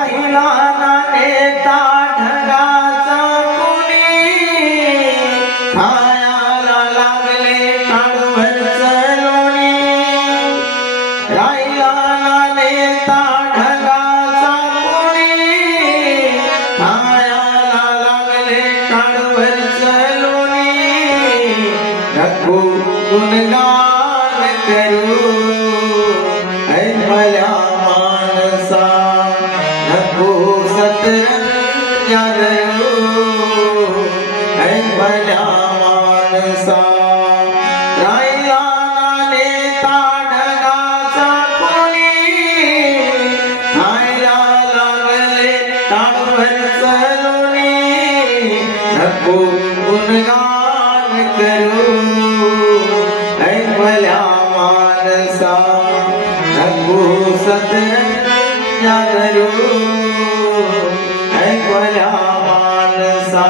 पहिला ना नेता ढगाचा कुणी खायाला लागले काळवरचं लोणी राहिला ना नेता ढगाचा कुणी खायाला लागले काळवरचं लोणी नको गुणगान करू ऐ भल्या माणसा नको सतरंजा धरू ऐ भल्या माणसा राहिला ना नेता ढगाचा कोणी खायला लागले ताडभरचं लोणी नको गुणगान करू ऐ भल्या माणसा नको सतरंजा धरू ऐ भल्या माणसा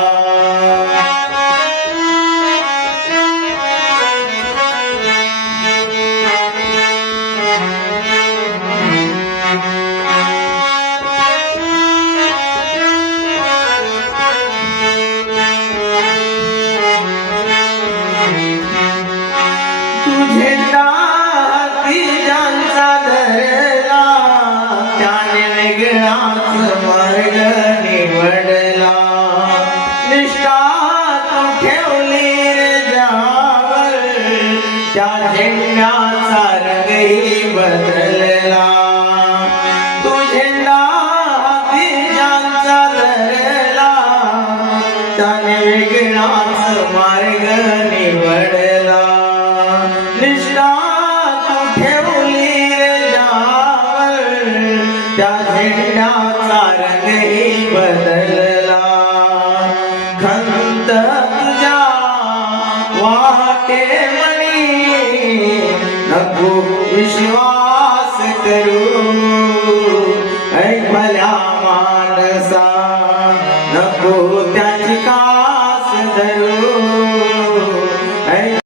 तुझे हाती ज्यांचा धरला त्याने वेगळाच मार्ग निवडला निष्ठा तू ठेवली रे ज्यावर त्या झेंड्याचा रंगही बदलला तू झेंडा हाती ज्यांचा धरला त्याने वेगळाच मार्ग निवडला निष्ठा तू ठेवली रे ज्यावर त्या झेंड्याचा रंगही बदलला खंत तुझ्या वाटे मनी नको विश्वास करू ऐ भल्या माणसा नको त्याची कास धरू